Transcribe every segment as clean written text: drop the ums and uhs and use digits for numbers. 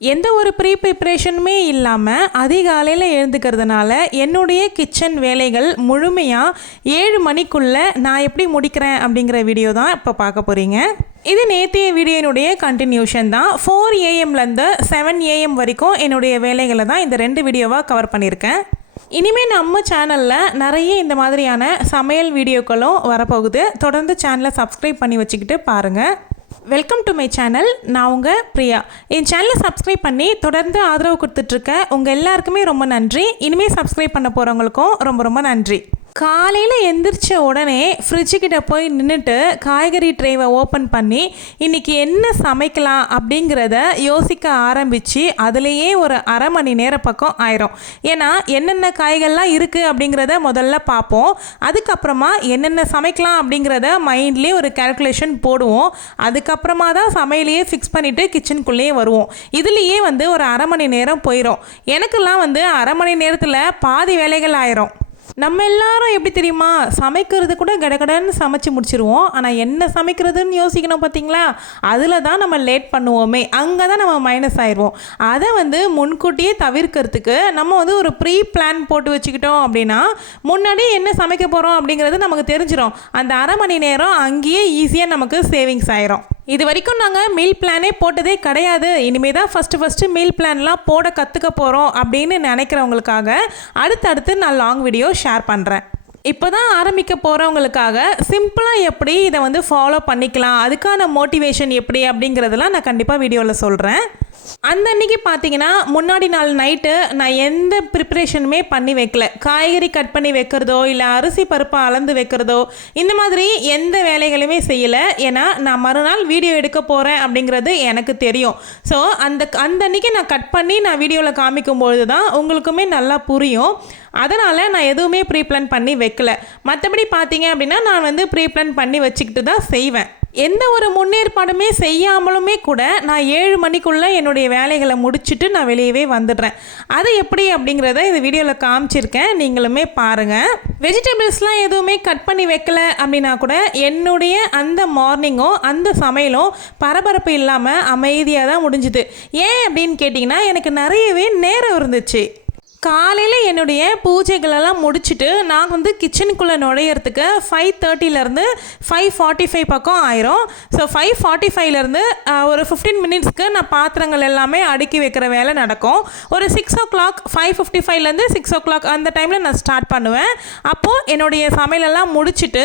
எந்த ஒரு ப்ரிப்ரேஷனுமே இல்லாமல் அதிகாலையில் எழுந்துக்கிறதுனால என்னுடைய கிச்சன் வேலைகள் முழுமையாக 7 மணிக்குள்ளே நான் எப்படி முடிக்கிறேன் அப்படிங்கிற வீடியோ தான் இப்போ பார்க்க போகிறீங்க. இது நேற்றைய வீடியோனுடைய கண்டினியூஷன் தான். 4 AM - 7 AM வரைக்கும் என்னுடைய வேலைகளை தான் இந்த 2 வீடியோவாக கவர் பண்ணியிருக்கேன். இனிமேல் நம்ம சேனலில் நிறைய இந்த மாதிரியான சமையல் வீடியோக்களும் வரப்போகுது. தொடர்ந்து சேனலை சப்ஸ்கிரைப் பண்ணி வச்சுக்கிட்டு பாருங்கள். Welcome to my channel. நான் உங்கள் பிரியா. என் சேனலை சப்ஸ்கிரைப் பண்ணி தொடர்ந்து ஆதரவு கொடுத்துட்ருக்க உங்கள் எல்லாருக்குமே ரொம்ப நன்றி. இனிமேல் சப்ஸ்கிரைப் பண்ண போகிறவங்களுக்கும் ரொம்ப ரொம்ப நன்றி. காலையில் எந்திரிச்ச உடனே ஃப்ரிட்ஜுக்கிட்ட போய் நின்றுட்டு காய்கறி ட்ரேவை ஓப்பன் பண்ணி இன்றைக்கி என்ன சமைக்கலாம் அப்படிங்கிறத யோசிக்க ஆரம்பித்து அதுலேயே ஒரு அரை மணி நேரம் பக்கம் ஆயிரும். ஏன்னா என்னென்ன காய்கள்லாம் இருக்குது அப்படிங்கிறத முதல்ல பார்ப்போம். அதுக்கப்புறமா என்னென்ன சமைக்கலாம் அப்படிங்கிறத மைண்ட்லேயே ஒரு கால்குலேஷன் போடுவோம். அதுக்கப்புறமா தான் சமையலையே ஃபிக்ஸ் பண்ணிவிட்டு கிச்சனுக்குள்ளேயே வருவோம். இதுலேயே ஒரு அரை மணி நேரம் போயிடும். எனக்கெல்லாம் அரை மணி நேரத்தில் பாதி வேலைகள் ஆயிரும். நம்ம எல்லாரும் எப்படி தெரியுமா, சமைக்கிறது கூட கடகடன்னு சமைச்சு முடிச்சிருவோம். ஆனால் என்ன சமைக்கிறதுன்னு யோசிக்கணும் பார்த்தீங்களா, அதில் தான் நம்ம லேட் பண்ணுவோமே. அங்கே தான் நம்ம மைனஸ் ஆயிடுவோம். அதை முன்கூட்டியே தவிர்க்கிறதுக்கு நம்ம ஒரு ப்ரீ பிளான் போட்டு வச்சுக்கிட்டோம் அப்படின்னா முன்னாடி என்ன சமைக்க போகிறோம் அப்படிங்கிறது நமக்கு தெரிஞ்சிடும். அந்த அரை மணி நேரம் அங்கேயே ஈஸியாக நமக்கு சேவிங்ஸ் ஆயிரும். இது வரைக்கும் நாங்கள் மீல் பிளானே போட்டதே கிடையாது. இனிமேல் தான் ஃபஸ்ட்டு மீல் பிளான்லாம் போட கற்றுக்க போகிறோம் அப்படின்னு நினைக்கிறவங்களுக்காக அடுத்தடுத்து நான் லாங் வீடியோ ஷேர் பண்ணுறேன். இப்போ தான் ஆரம்பிக்க போகிறவங்களுக்காக சிம்பிளாக எப்படி இதை ஃபாலோ பண்ணிக்கலாம், அதுக்கான மோட்டிவேஷன் எப்படி அப்படிங்கிறதெல்லாம் நான் கண்டிப்பாக வீடியோவில் சொல்கிறேன். அந்த அன்றைக்கி பார்த்தீங்கன்னா முன்னாடி நாள் நைட்டு நான் எந்த ப்ரிப்ரேஷனுமே பண்ணி வைக்கல. காய்கறி கட் பண்ணி வைக்கிறதோ இல்லை அரிசி பருப்பை அளந்து வைக்கிறதோ இந்த மாதிரி எந்த வேலைகளுமே செய்யலை. ஏன்னா நான் மறுநாள் வீடியோ எடுக்க போகிறேன் அப்படிங்கிறது எனக்கு தெரியும். ஸோ அந்த அன்றைக்கி நான் கட் பண்ணி நான் வீடியோவில் காமிக்கும்பொழுது தான் உங்களுக்குமே நல்லா புரியும். அதனால் நான் எதுவுமே ப்ரீ பிளான் பண்ணி வைக்கல. மற்றபடி பார்த்தீங்க அப்படின்னா நான் ப்ரீ பிளான் பண்ணி வச்சுக்கிட்டு தான் செய்வேன். எந்த ஒரு முன்னேற்பாடுமே செய்யாமலுமே கூட நான் 7 மணிக்குள்ளே என்னுடைய வேலைகளை முடிச்சுட்டு நான் வெளியவே வந்துடுறேன். அது எப்படி அப்படிங்கிறத இந்த வீடியோவில் காமிச்சிருக்கேன், நீங்களுமே பாருங்கள். வெஜிடபிள்ஸ்லாம் எதுவுமே கட் பண்ணி வைக்கல அப்படின்னா கூட என்னுடைய அந்த மார்னிங்கும் அந்த சமையலும் பரபரப்பு இல்லாமல் அமைதியாக தான் முடிஞ்சுது. ஏன் அப்படின்னு கேட்டிங்கன்னா எனக்கு நிறையவே நேரம் இருந்துச்சு. காலையில் என்னுடைய பூஜைகளெல்லாம் முடிச்சுட்டு நான் கிச்சனுக்குள்ளே நுழையிறதுக்கு 5:30 5:45 பக்கம் ஆயிரும். ஸோ 5:45 ஒரு 15 மினிட்ஸ்க்கு நான் பாத்திரங்கள் எல்லாமே அடுக்கி வைக்கிற வேலை நடக்கும். ஒரு 6 o'clock 5:55 6 o'clock அந்த டைமில் நான் ஸ்டார்ட் பண்ணுவேன். அப்போது என்னுடைய சமையலெல்லாம் முடிச்சுட்டு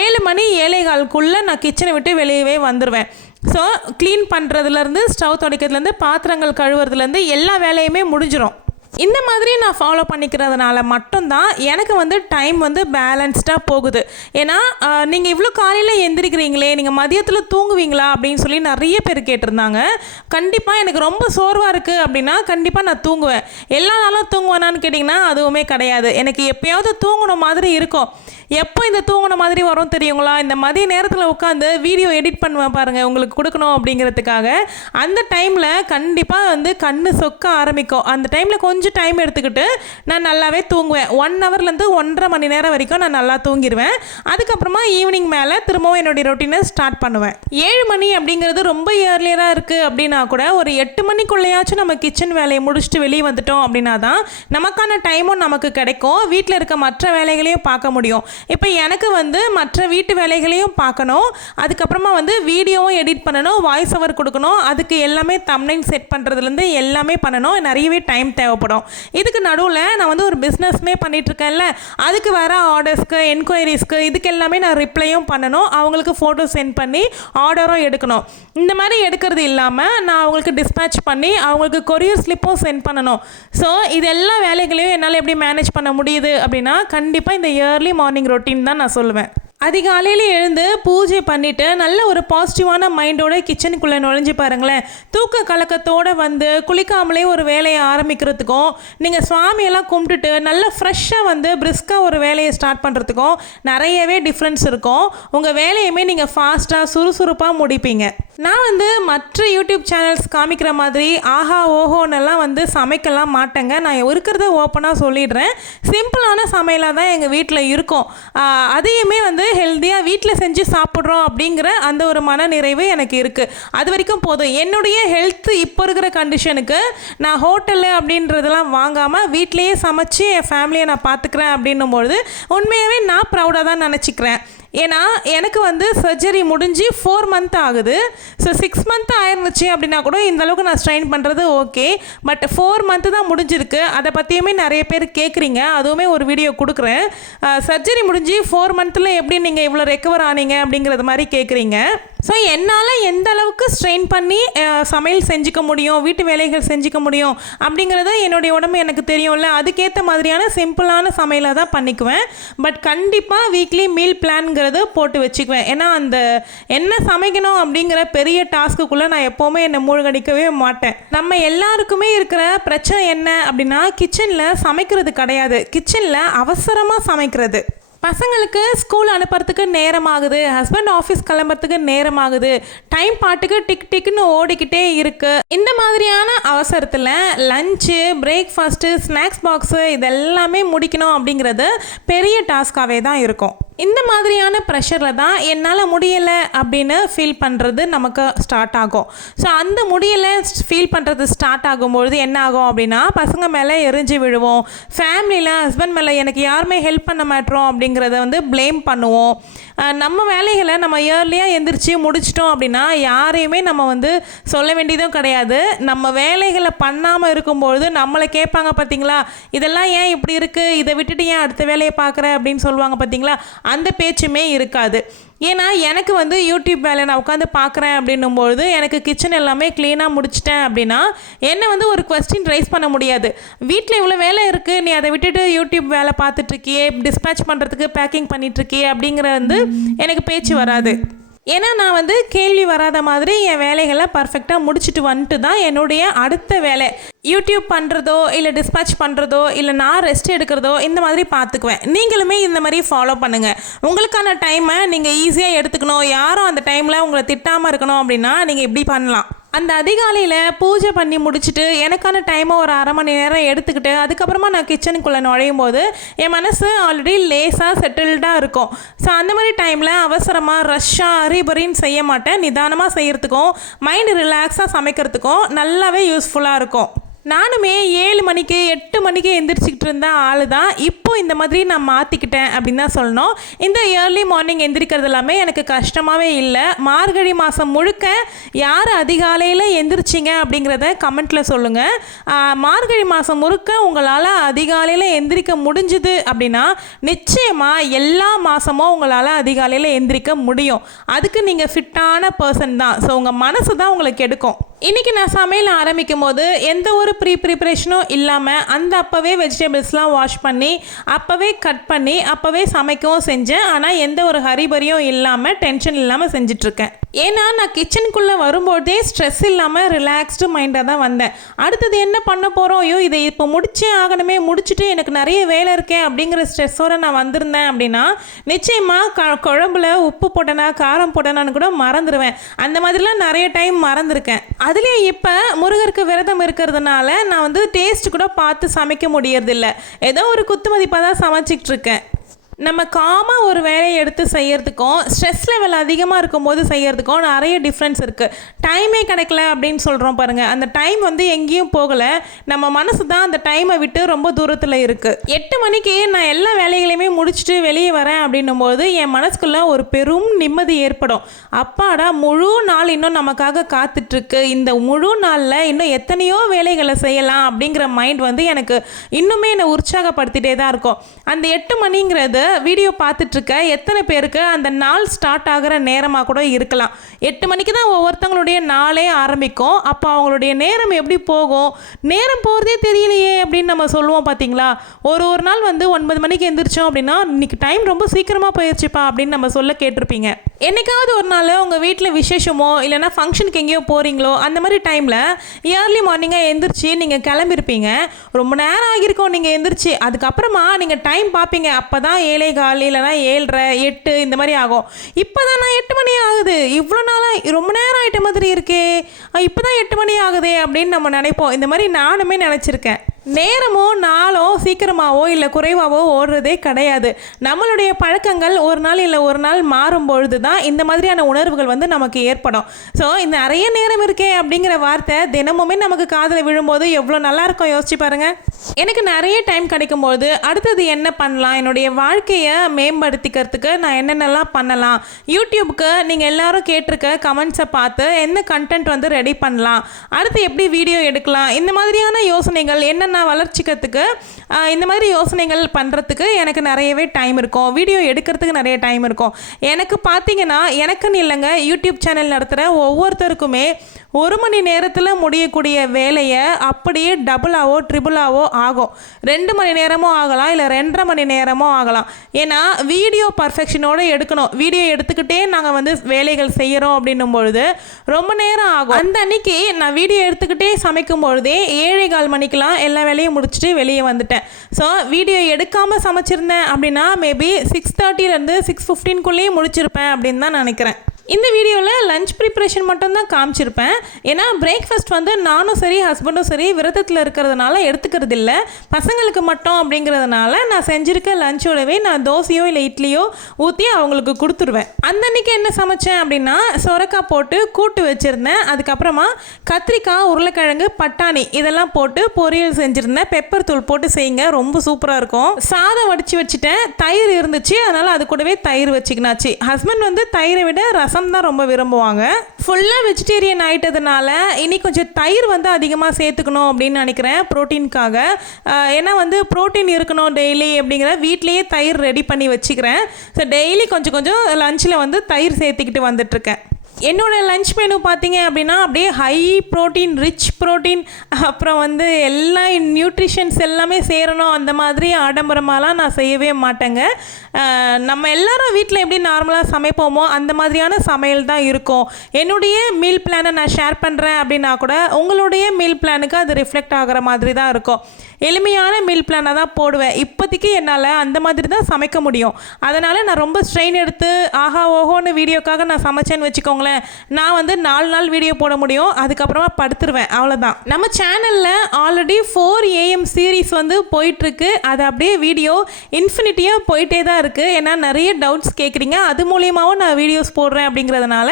7 மணி 7:15 நான் கிச்சனை விட்டு வெளியவே வந்துடுவேன். ஸோ க்ளீன் பண்ணுறதுலேருந்து ஸ்டவ் துடைக்கிறதுலேருந்து பாத்திரங்கள் கழுவுறதுலேருந்து எல்லா வேலையுமே முடிஞ்சிடும். இந்த மாதிரி நான் ஃபாலோ பண்ணிக்கிறதுனால மட்டும்தான் எனக்கு டைம் பேலன்ஸ்டாக போகுது. ஏன்னா நீங்கள் இவ்வளோ காலையில் எந்திரிக்கிறீங்களே, நீங்கள் மதியத்தில் தூங்குவீங்களா அப்படின்னு சொல்லி நிறைய பேர் கேட்டிருந்தாங்க. கண்டிப்பாக எனக்கு ரொம்ப சோர்வாக இருக்குது அப்படின்னா கண்டிப்பாக நான் தூங்குவேன். எல்லா நாளும் தூங்குவேனான்னு கேட்டிங்கன்னா அதுவுமே கிடையாது. எனக்கு எப்போயாவது தூங்கணும் மாதிரி இருக்கும். எப்போ இந்த தூங்கின மாதிரி வரும் தெரியுங்களா, இந்த மதிய நேரத்தில் உட்காந்து வீடியோ எடிட் பண்ணுவேன் பாருங்கள், உங்களுக்கு கொடுக்கணும் அப்படிங்கிறதுக்காக. அந்த டைமில் கண்டிப்பாக கண்ணு சொக்க ஆரம்பிக்கும். அந்த டைமில் கொஞ்சம் டைம் எடுத்துக்கிட்டு நான் நல்லாவே தூங்குவேன். 1 ஹவர்லேருந்து 1.5 மணி நேரம் வரைக்கும் நான் நல்லா தூங்கிடுவேன். அதுக்கப்புறமா ஈவினிங் மேலே திரும்பவும் என்னுடைய ரொட்டீனை ஸ்டார்ட் பண்ணுவேன். 7 மணி அப்படிங்கிறது ரொம்ப இயர்லியராக இருக்குது அப்படின்னா கூட ஒரு 8 மணிக்குள்ளேயாச்சும் நம்ம கிச்சன் வேலையை முடிச்சுட்டு வெளியே வந்துட்டோம் அப்படின்னா தான் நமக்கான டைமும் நமக்கு கிடைக்கும். வீட்டில் இருக்க மற்ற வேலைகளையும் பார்க்க முடியும். இப்போ எனக்கு மற்ற வீட்டு வேலைகளையும் பார்க்கணும், அதுக்கப்புறமா வீடியோவும் எடிட் பண்ணணும், வாய்ஸ் ஓவர் கொடுக்கணும், அதுக்கு எல்லாமே தம்ப்நெயில் செட் பண்ணுறதுலேருந்து எல்லாமே பண்ணணும். நிறையவே டைம் தேவைப்படும். இதுக்கு நடுவில் நான் ஒரு பிஸ்னஸ்மே பண்ணிகிட்ருக்கேன்ல, அதுக்கு வர ஆர்டர்ஸ்க்கு என்கொயரிஸ்க்கு இதுக்கு எல்லாமே நான் ரிப்ளையும் பண்ணணும், அவங்களுக்கு ஃபோட்டோ சென்ட் பண்ணி ஆர்டரும் எடுக்கணும். இந்த மாதிரி எடுக்கிறது இல்லாமல் நான் அவங்களுக்கு டிஸ்பேட்ச் பண்ணி அவங்களுக்கு கொரியர் ஸ்லிப்பும் சென்ட் பண்ணணும். ஸோ இது எல்லா வேலைகளையும் என்னால் எப்படி மேனேஜ் பண்ண முடியுது அப்படின்னா கண்டிப்பாக இந்த இயர்லி மார்னிங் ரொட்டீன் தான் நான் சொல்லுவேன். அதிகாலையில் எழுந்து பூஜை பண்ணிவிட்டு நல்ல ஒரு பாசிட்டிவான மைண்டோட கிச்சனுக்குள்ளே நுழைஞ்சு பாருங்களேன். தூக்க கலக்கத்தோடு குளிக்காமலே ஒரு வேலையை ஆரம்பிக்கிறதுக்கும் நீங்கள் சுவாமியெல்லாம் கும்பிட்டுட்டு நல்ல ஃப்ரெஷ்ஷாக பிரிஸ்காக ஒரு வேலையை ஸ்டார்ட் பண்ணுறதுக்கும் நிறையவே டிஃப்ரென்ஸ் இருக்கும். உங்கள் வேலையுமே நீங்கள் ஃபாஸ்ட்டாக சுறுசுறுப்பாக முடிப்பீங்க. நான் மற்ற யூடியூப் சேனல்ஸ் காமிக்கிற மாதிரி ஆஹா ஓஹோன்னெல்லாம் சமைக்கலாம் மாட்டேங்க. நான் இருக்கிறத ஓப்பனாக சொல்லிடுறேன். சிம்பிளான சமையலாக தான் எங்கள் வீட்டில் இருக்கும். அதையுமே ஹெல்த்தியாக வீட்டில் செஞ்சு சாப்பிட்றோம் அப்படிங்கிற அந்த ஒரு மன நிறைவு எனக்கு இருக்குது. அது வரைக்கும் போதும். என்னுடைய ஹெல்த்து இப்போ இருக்கிற கண்டிஷனுக்கு நான் ஹோட்டலு அப்படின்றதெல்லாம் வாங்காமல் வீட்டிலையே சமைச்சு என் ஃபேமிலியை நான் பார்த்துக்கிறேன் அப்படின்னும்பொழுது உண்மையாகவே நான் ப்ரௌடாக தான் நினச்சிக்கிறேன். ஏன்னா எனக்கு வந்து சர்ஜரி முடிஞ்சு 4 மந்த் ஆகுது. ஸோ 6 மந்த் ஆயிருந்துச்சு அப்படின்னா கூட இந்தளவுக்கு நான் ஸ்ட்ரெயின் பண்ணுறது ஓகே. பட் 4 மந்த்து தான் முடிஞ்சிருக்கு. அதை பற்றியுமே நிறைய பேர் கேட்குறீங்க. அதுவுமே ஒரு வீடியோ கொடுக்குறேன். சர்ஜரி முடிஞ்சு 4 மந்த்தில் எப்படி நீங்கள் இவ்வளோ ரெக்கவர் ஆனீங்க அப்படிங்கிறது மாதிரி கேட்குறீங்க. ஸோ என்னால் எந்த அளவுக்கு ஸ்ட்ரெயின் பண்ணி சமையல் செஞ்சுக்க முடியும், வீட்டு வேலைகள் செஞ்சுக்க முடியும் அப்படிங்கிறது என்னுடைய உடம்பு எனக்கு தெரியும்ல. அதுக்கேற்ற மாதிரியான சிம்பிளான சமையலாக தான் பண்ணிக்குவேன். பட் கண்டிப்பாக வீக்லி மீல் பிளான்ங்கிறது போட்டு வச்சுக்குவேன். ஏன்னா அந்த என்ன சமைக்கணும் அப்படிங்கிற பெரிய டாஸ்க்குள்ளே நான் எப்போவுமே என்னை மூழ்கடிக்கவே மாட்டேன். நம்ம எல்லாருக்குமே இருக்கிற பிரச்சனை என்ன அப்படின்னா, கிச்சனில் சமைக்கிறது கிடையாது, கிச்சனில் அவசரமாக சமைக்கிறது. பசங்களுக்கு ஸ்கூல் அனுப்புறதுக்கு நேரம் ஆகுது, ஹஸ்பண்ட் ஆஃபீஸ் கிளம்புறதுக்கு நேரம் ஆகுது, டைம் பாட்டுக்கு டிக் டிக்னு ஓடிக்கிட்டே இருக்குது. இந்த மாதிரியான அவசரத்தில் லஞ்சு, பிரேக்ஃபாஸ்ட்டு, ஸ்நாக்ஸ் பாக்ஸு இதெல்லாமே முடிக்கணும் அப்படிங்கிறது பெரிய டாஸ்காகவே தான் இருக்கும். இந்த மாதிரியான ப்ரெஷரில் தான் என்னால் முடியலை அப்படின்னு ஃபீல் பண்ணுறது நமக்கு ஸ்டார்ட் ஆகும். ஸோ அந்த முடியலை ஃபீல் பண்ணுறது ஸ்டார்ட் ஆகும்பொழுது என்ன ஆகும் அப்படின்னா, பசங்க மேலே எரிஞ்சு விழுவோம். ஃபேமிலியில் ஹஸ்பண்ட் மேலே எனக்கு யாருமே ஹெல்ப் பண்ண மாட்டோம் அப்படிங்கிறத வந்து ப்ளேம் பண்ணுவோம். நம்ம வேலைகளை நம்ம இயர்லியாக எந்திரிச்சு முடிச்சிட்டோம் அப்படின்னா யாரையுமே நம்ம வந்து சொல்ல வேண்டியதும் கிடையாது. நம்ம வேலைகளை பண்ணாமல் இருக்கும்பொழுது நம்மளை கேட்பாங்க பார்த்தீங்களா, இதெல்லாம் ஏன் இப்படி இருக்குது, இதை விட்டுட்டு ஏன் அடுத்த வேலையை பார்க்குற அப்படின்னு சொல்லுவாங்க பார்த்தீங்களா, அந்த பேச்சுமே இருக்காது. ஏன்னா எனக்கு வந்து யூடியூப் வேலை நான் உட்காந்து பார்க்குறேன் அப்படின்னும்பொழுது எனக்கு கிச்சன் எல்லாமே க்ளீனாக முடிச்சிட்டேன் அப்படின்னா என்னை வந்து ஒரு கொஸ்டின் ரைஸ் பண்ண முடியாது. வீட்டில் இவ்வளோ வேலை இருக்குது, நீ அதை விட்டுட்டு யூடியூப் வேலை பார்த்துட்ருக்கியே, டிஸ்பேச் பண்ணுறதுக்கு பேக்கிங் பண்ணிகிட்ருக்கியே அப்படிங்கிற வந்து எனக்கு பேச்சு வராது. ஏன்னா நான் வந்து கேள்வி வராத மாதிரி என் வேலைகளை பர்ஃபெக்டாக முடிச்சுட்டு வந்துட்டு தான் என்னுடைய அடுத்த வேலை யூடியூப் பண்ணுறதோ இல்லை டிஸ்பேச் பண்ணுறதோ இல்லை நான் ரெஸ்ட் எடுக்கிறதோ இந்த மாதிரி பார்த்துக்குவேன். நீங்களுமே இந்த மாதிரி ஃபாலோ பண்ணுங்கள். உங்களுக்கான டைமை நீங்கள் ஈஸியாக எடுத்துக்கணும், யாரும் அந்த டைமில் உங்களை திட்டாமல் இருக்கணும் அப்படின்னா நீங்கள் இப்படி பண்ணலாம். அந்த அதிகாலையில் பூஜை பண்ணி முடிச்சுட்டு எனக்கான டைமை ஒரு 1/2 மணி நேரம் எடுத்துக்கிட்டு அதுக்கப்புறமா நான் கிச்சனுக்குள்ளே நுழையும் போது என் மனசு ஆல்ரெடி லேசாக செட்டில்டாக இருக்கும். ஸோ அந்த மாதிரி டைமில் அவசரமாக ரஷ்ஷாக அரிபரின்னு செய்ய மாட்டேன். நிதானமாக செய்கிறதுக்கும் மைண்டு ரிலாக்ஸாக சமைக்கிறதுக்கும் நல்லாவே யூஸ்ஃபுல்லாக இருக்கும். நானுமே 7 மணிக்கு 8 மணிக்கு எந்திரிச்சிக்கிட்டு இருந்த ஆள் தான். இப்போ இந்த மாதிரி நான் மாற்றிக்கிட்டேன் அப்படின்னு தான் சொல்லணும். இந்த ஏர்லி மார்னிங் எந்திரிக்கிறது எல்லாமே எனக்கு கஷ்டமாகவே இல்லை. மார்கழி மாதம் முழுக்க யார் அதிகாலையில் எந்திரிச்சிங்க அப்படிங்கிறத கமெண்ட்டில் சொல்லுங்கள். மார்கழி மாதம் முழுக்க உங்களால் அதிகாலையில் எந்திரிக்க முடிஞ்சுது அப்படின்னா நிச்சயமாக எல்லா மாதமும் உங்களால் அதிகாலையில் எந்திரிக்க முடியும். அதுக்கு நீங்கள் ஃபிட்டான பர்சன் தான். ஸோ உங்கள் மனசு தான் உங்களுக்கு எடுக்கும். இன்றைக்கி நான் சமையல் ஆரம்பிக்கும் போது எந்த ஒரு ப்ரிப்ரேஷனும் இல்லாமல் அந்த அப்போவே வெஜிடபிள்ஸ்லாம் வாஷ் பண்ணி அப்போவே கட் பண்ணி அப்போவே சமைக்கவும் செஞ்சேன். ஆனால் எந்த ஒரு ஹரிபரியும் இல்லாமல் டென்ஷன் இல்லாமல் செஞ்சிட்ருக்கேன். ஏன்னா நான் கிச்சனுக்குள்ளே வரும்போதே ஸ்ட்ரெஸ் இல்லாமல் ரிலாக்ஸ்டு மைண்டாக தான் வந்தேன். அடுத்தது என்ன பண்ண போகிறோம், ஐயோ இதை இப்போ முடிச்சே ஆகணுமே, முடிச்சுட்டு எனக்கு நிறைய வேலை இருக்கேன் அப்படிங்கிற ஸ்ட்ரெஸ்ஸோடு நான் வந்திருந்தேன் அப்படின்னா நிச்சயமாக குழம்புல உப்பு போட்டேனா காரம் போட்டேனான்னு கூட மறந்துடுவேன். அந்த மாதிரிலாம் நிறைய டைம் மறந்துருக்கேன். அதுலேயும் இப்போ முருகருக்கு விரதம் இருக்கிறதுனால நான் வந்து டேஸ்ட் கூட பார்த்து சமைக்க முடியறதில்ல. ஏதோ ஒரு குத்து மதிப்பாக தான் சமைச்சிக்கிட்டு இருக்கேன். நம்ம காமாக ஒரு வேலையை எடுத்து செய்கிறதுக்கும் ஸ்ட்ரெஸ் லெவல் அதிகமாக இருக்கும்போது செய்கிறதுக்கும் நிறைய டிஃப்ரென்ஸ் இருக்குது. டைமே கிடைக்கல அப்படின்னு சொல்கிறோம் பாருங்கள், அந்த டைம் வந்து எங்கேயும் போகலை, நம்ம மனசு தான் அந்த டைமை விட்டு ரொம்ப தூரத்தில் இருக்குது. 8 மணிக்கு நான் எல்லா வேலைகளையுமே முடிச்சுட்டு வெளியே வரேன் அப்படின்னும்போது என் மனசுக்குள்ளே ஒரு பெரும் நிம்மதி ஏற்படும். அப்பாடா முழு நாள் இன்னும் நமக்காக காத்துட்ருக்கு, இந்த முழு நாளில் இன்னும் எத்தனையோ வேலைகளை செய்யலாம் அப்படிங்கிற மைண்ட் வந்து எனக்கு இன்னுமே என்னை உற்சாகப்படுத்திகிட்டே தான் இருக்கும். அந்த 8 மணிங்கிறது வீடியோ பார்த்துட்ருக்க எத்தனை பேருக்கு அந்த நாள் ஸ்டார்ட் ஆகிற நேரமாக கூட இருக்கலாம். 8 மணிக்கு தான் ஒவ்வொருத்தவங்களுடைய நாளே ஆரம்பிக்கும். அப்போ அவங்களுடைய நேரம் எப்படி போகும், நேரம் போகிறதே தெரியலையே அப்படின்னு நம்ம சொல்லுவோம் பார்த்தீங்களா. ஒரு நாள் வந்து 9 மணிக்கு எந்திரிச்சோம் அப்படின்னா இன்றைக்கி டைம் ரொம்ப சீக்கிரமாக போயிடுச்சுப்பா அப்படின்னு நம்ம சொல்ல கேட்டிருப்பீங்க. என்னைக்காவது ஒரு நாள் உங்கள் வீட்டில் விசேஷமோ இல்லைனா ஃபங்க்ஷனுக்கு எங்கேயோ போகிறீங்களோ அந்த மாதிரி டைமில் ஏர்லி மார்னிங்காக எந்திரிச்சு நீங்கள் கிளம்பியிருப்பீங்க. ரொம்ப நேரம் ஆகியிருக்கோம் நீங்கள் எந்திரிச்சு, அதுக்கப்புறமா நீங்கள் டைம் பார்ப்பீங்க. அப்போ தான் 7:15 இல்லைனா 7:30 8 இந்த மாதிரி ஆகும். இப்போ தான் நான் 8 மணி ஆகுது, இவ்வளோ நாளாக ரொம்ப நேரம் ஆகிட்ட மாதிரி இருக்கே, இப்போ தான் 8 மணி ஆகுதே அப்படின்னு நம்ம நினைப்போம். இந்த மாதிரி நானுமே நினச்சிருக்கேன். நேரமோ நாளோ சீக்கிரமாவோ இல்லை குறைவாவோ ஓடுறதே கிடையாது. நம்மளுடைய பழக்கங்கள் ஒரு நாள் இல்லை ஒரு நாள் மாறும் பொழுது தான் இந்த மாதிரியான உணர்வுகள் வந்து நமக்கு ஏற்படும். ஸோ இந்த நிறைய நேரம் இருக்கே அப்படிங்கிற வார்த்தை தினமுமே நமக்கு காதில் விழும்போது எவ்வளோ நல்லா இருக்கும் யோசிச்சு பாருங்கள். எனக்கு நிறைய டைம் கிடைக்கும்போது அடுத்தது என்ன பண்ணலாம், என்னுடைய வாழ்க்கையை மேம்படுத்திக்கிறதுக்கு நான் என்னென்னலாம் பண்ணலாம், யூடியூப்க்கு நீங்கள் எல்லாரும் கேட்டிருக்க கமெண்ட்ஸை பார்த்து என்ன கண்டென்ட் வந்து ரெடி பண்ணலாம், அடுத்து எப்படி வீடியோ எடுக்கலாம், இந்த மாதிரியான யோசனைகள் என்னென்ன வளர்ச்சிக்கிறதுக்கு இந்த மாதிரி யோசனைகள் பண்ணுறதுக்கு எனக்கு நிறையவே டைம் இருக்கும். வீடியோ எடுக்கிறதுக்கு நிறைய டைம் இருக்கும். எனக்கு பார்த்தீங்கன்னா எனக்குன்னு இல்லைங்க, யூடியூப் சேனல் நடத்துகிற ஒவ்வொருத்தருக்குமே 1 மணி நேரத்தில் முடியக்கூடிய வேலையை அப்படியே டபுளாவோ ட்ரிபிளாவோ ஆகும். 2 மணி நேரமும் ஆகலாம், இல்லை 2.5 மணி நேரமும் ஆகலாம். ஏன்னா வீடியோ பர்ஃபெக்ஷனோடு எடுக்கணும். வீடியோ எடுத்துக்கிட்டே நாங்கள் வந்து வேலைகள் செய்கிறோம் அப்படின்னும் பொழுது ரொம்ப நேரம் ஆகும். அந்த அன்னைக்கு நான் வீடியோ எடுத்துக்கிட்டே சமைக்கும் பொழுதே 7:15 மணிக்கெலாம் எல்லா வேலையும் முடிச்சுட்டு வெளியே வந்துட்டேன். ஸோ வீடியோ எடுக்காமல் சமைச்சிருந்தேன் அப்படின்னா மேபி 6:30லேருந்து 6:15க்குள்ளேயே முடிச்சிருப்பேன் அப்படின்னு தான் நினைக்கிறேன். இந்த வீடியோவில் லஞ்ச் ப்ரிப்ரேஷன் மட்டும்தான் காமிச்சிருப்பேன். ஏன்னா பிரேக்ஃபாஸ்ட் வந்து நானும் சரி ஹஸ்பண்டும் சரி விரதத்தில் இருக்கிறதுனால எடுத்துக்கிறது இல்லை, பசங்களுக்கு மட்டும் அப்படிங்கிறதுனால நான் செஞ்சுருக்க லஞ்சோடவே நான் தோசையோ இல்லை இட்லியோ ஊற்றி அவங்களுக்கு கொடுத்துருவேன். அந்த அன்றைக்கி என்ன சமைச்சேன் அப்படின்னா சொரக்காய் போட்டு கூட்டு வச்சுருந்தேன். அதுக்கப்புறமா கத்திரிக்காய், உருளைக்கிழங்கு, பட்டாணி இதெல்லாம் போட்டு பொரியல் செஞ்சுருந்தேன். பெப்பர் தூள் போட்டு செய்யுங்க, ரொம்ப சூப்பராக இருக்கும். சாதம் வடித்து வச்சுட்டேன். தயிர் இருந்துச்சு, அதனால் அது கூடவே தயிர் வச்சுக்கினாச்சு. ஹஸ்பண்ட் வந்து தயிரை விட ரசம் தான் ரொம்ப விரும்புவாங்க. ஃபுல்லாக வெஜிடேரியன் ஆகிட்டதுனால இனி கொஞ்சம் தயிர் வந்து அதிகமாக சேர்த்துக்கணும் அப்படின்னு நினைக்கிறேன் ப்ரோட்டீனுக்காக. ஏன்னா வந்து ப்ரோட்டீன் இருக்கணும் டெய்லி அப்படிங்கிற வீட்லேயே தயிர் ரெடி பண்ணி வச்சுக்கிறேன். ஸோ டெய்லி கொஞ்சம் கொஞ்சம் லஞ்சில் வந்து தயிர் சேர்த்துக்கிட்டு வந்துட்டுருக்கேன். என்னோடய லஞ்ச் மெனு பார்த்தீங்க அப்படின்னா அப்படியே ஹை ப்ரோட்டீன், ரிச் ப்ரோட்டீன், அப்புறம் வந்து எல்லா நியூட்ரிஷன்ஸ் எல்லாமே சேரணும். அந்த மாதிரி ஆடம்பரமாலாம் நான் செய்யவே மாட்டேங்க. நம்ம எல்லாரும் வீட்டில் எப்படி நார்மலாக சமைப்போமோ அந்த மாதிரியான சமையல் தான் இருக்கும். என்னுடைய மீல் பிளானை நான் ஷேர் பண்ணுறேன் அப்படின்னா கூட உங்களுடைய மீல் பிளானுக்கு அது ரிஃப்ளெக்ட் ஆகிற மாதிரி தான் இருக்கும். எளிமையான மீல் பிளானாக தான் போடுவேன். இப்போதைக்கு என்னால் அந்த மாதிரி தான் சமைக்க முடியும். அதனால் நான் ரொம்ப ஸ்ட்ரெயின் எடுத்து ஆஹா ஓஹோன்னு வீடியோக்காக நான் சமைச்சேன்னு வச்சுக்கோங்களேன், நான் வந்து 4 நாள் வீடியோ போட முடியும், அதுக்கப்புறமா படுத்துருவேன், அவ்வளோதான். நம்ம சேனலில் ஆல்ரெடி 4 AM சீரீஸ் வந்து போயிட்டுருக்கு. அது அப்படியே வீடியோ இன்ஃபினிட்டியாக போயிட்டே தான் இருக்குது. ஏன்னா நிறைய டவுட்ஸ் கேட்குறீங்க, அது மூலியமாகவும் நான் வீடியோஸ் போடுறேன் அப்படிங்கிறதுனால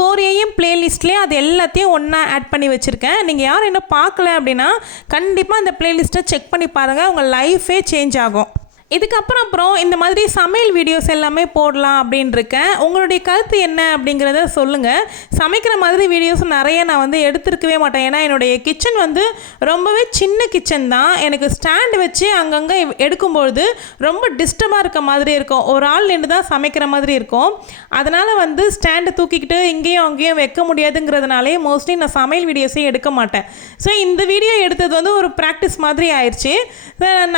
4 AM பிளேலிஸ்ட்லேயே அது எல்லாத்தையும் ஒன்றா ஆட் பண்ணி வச்சுருக்கேன். நீங்கள் யாரும் என்ன பார்க்கல அப்படின்னா கண்டிப்பாக அந்த பிளேலிஸ்ட்டை செக் பண்ணி பாருங்கள், உங்கள் லைஃபே சேஞ்ச் ஆகும். இதுக்கப்புறம் இந்த மாதிரி சமையல் வீடியோஸ் எல்லாமே போடலாம் அப்படின்னு இருக்கேன். உங்களுடைய கருத்து என்ன அப்படிங்கிறத சொல்லுங்கள். சமைக்கிற மாதிரி வீடியோஸ் நிறைய நான் வந்து எடுத்துருக்கவே மாட்டேன். ஏன்னா என்னுடைய கிச்சன் வந்து ரொம்பவே சின்ன கிச்சன் தான். எனக்கு ஸ்டாண்டு வச்சு அங்கங்கே எடுக்கும்பொழுது ரொம்ப டிஸ்டர்பாக இருக்க மாதிரி இருக்கும். ஒரு ஆள் நின்று தான் சமைக்கிற மாதிரி இருக்கும். அதனால் வந்து ஸ்டாண்டு தூக்கிக்கிட்டு இங்கேயும் அங்கேயும் வைக்க முடியாதுங்கிறதுனாலே மோஸ்ட்லி நான் சமையல் வீடியோஸே எடுக்க மாட்டேன். ஸோ இந்த வீடியோ எடுத்தது வந்து ஒரு ப்ராக்டிஸ் மாதிரி ஆயிடுச்சு.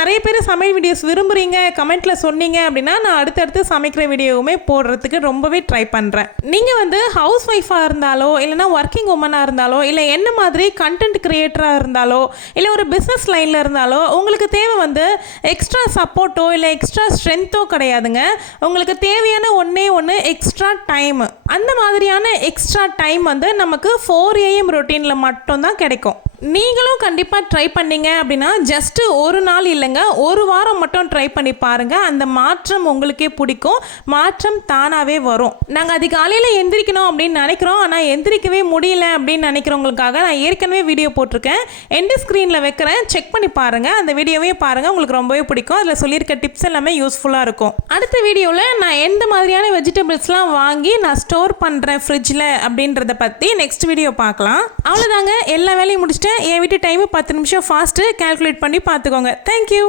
நிறைய பேர் சமையல் வீடியோஸ் விரும்புகிறீங்க, கமெண்ட்டில் சொன்னீங்க அப்படின்னா நான் அடுத்தடுத்து சமைக்கிற வீடியோவுமே போடுறதுக்கு ரொம்பவே ட்ரை பண்ணுறேன். நீங்கள் வந்து ஹவுஸ் ஒய்ஃபாக இருந்தாலோ இல்லைனா ஒர்க்கிங் உமனாக இருந்தாலோ இல்லை என்ன மாதிரி கண்டென்ட் கிரியேட்டராக இருந்தாலோ இல்லை ஒரு பிஸ்னஸ் லைனில் இருந்தாலோ உங்களுக்கு தேவை வந்து எக்ஸ்ட்ரா சப்போர்ட்டோ இல்லை எக்ஸ்ட்ரா ஸ்ட்ரென்த்தோ கிடையாதுங்க. உங்களுக்கு தேவையான ஒன்று எக்ஸ்ட்ரா டைம். அந்த மாதிரியான எக்ஸ்ட்ரா டைம் வந்து நமக்கு 4 AM ரொட்டீனில் மட்டும்தான் கிடைக்கும். நீங்களும் கண்டிப்பாக ட்ரை பண்ணீங்க அப்படின்னா ஜஸ்ட்டு ஒரு நாள் இல்லைங்க, ஒரு வாரம் மட்டும் ட்ரை பண்ணி பாருங்கள். அந்த மாற்றம் உங்களுக்கே பிடிக்கும், மாற்றம் தானாகவே வரும். நாங்கள் அதிகாலையில் எந்திரிக்கணும் அப்படின்னு நினைக்கிறோம், ஆனால் எந்திரிக்கவே முடியல அப்படின்னு நினைக்கிறவங்களுக்காக நான் ஏற்கனவே வீடியோ போட்டிருக்கேன், எண்டு ஸ்க்ரீனில் வைக்கிறேன், செக் பண்ணி பாருங்கள். அந்த வீடியோவே பாருங்கள், உங்களுக்கு ரொம்பவே பிடிக்கும். அதில் சொல்லியிருக்க டிப்ஸ் எல்லாமே யூஸ்ஃபுல்லாக இருக்கும். அடுத்த வீடியோவில் நான் எந்த மாதிரியான வெஜிடபிள்ஸ்லாம் வாங்கி நான் ஸ்டோர் பண்ணுறேன் ஃப்ரிட்ஜில் அப்படின்றத பற்றி நெக்ஸ்ட் வீடியோ பார்க்கலாம். அவ்வளோதாங்க, எல்லா வேலையும் முடிச்சுட்டு என் வீட்டு டைமு 10 நிமிஷம் ஃபாஸ்ட்டு கால்குலேட் பண்ணி பார்த்துக்கோங்க. தேங்க்யூ.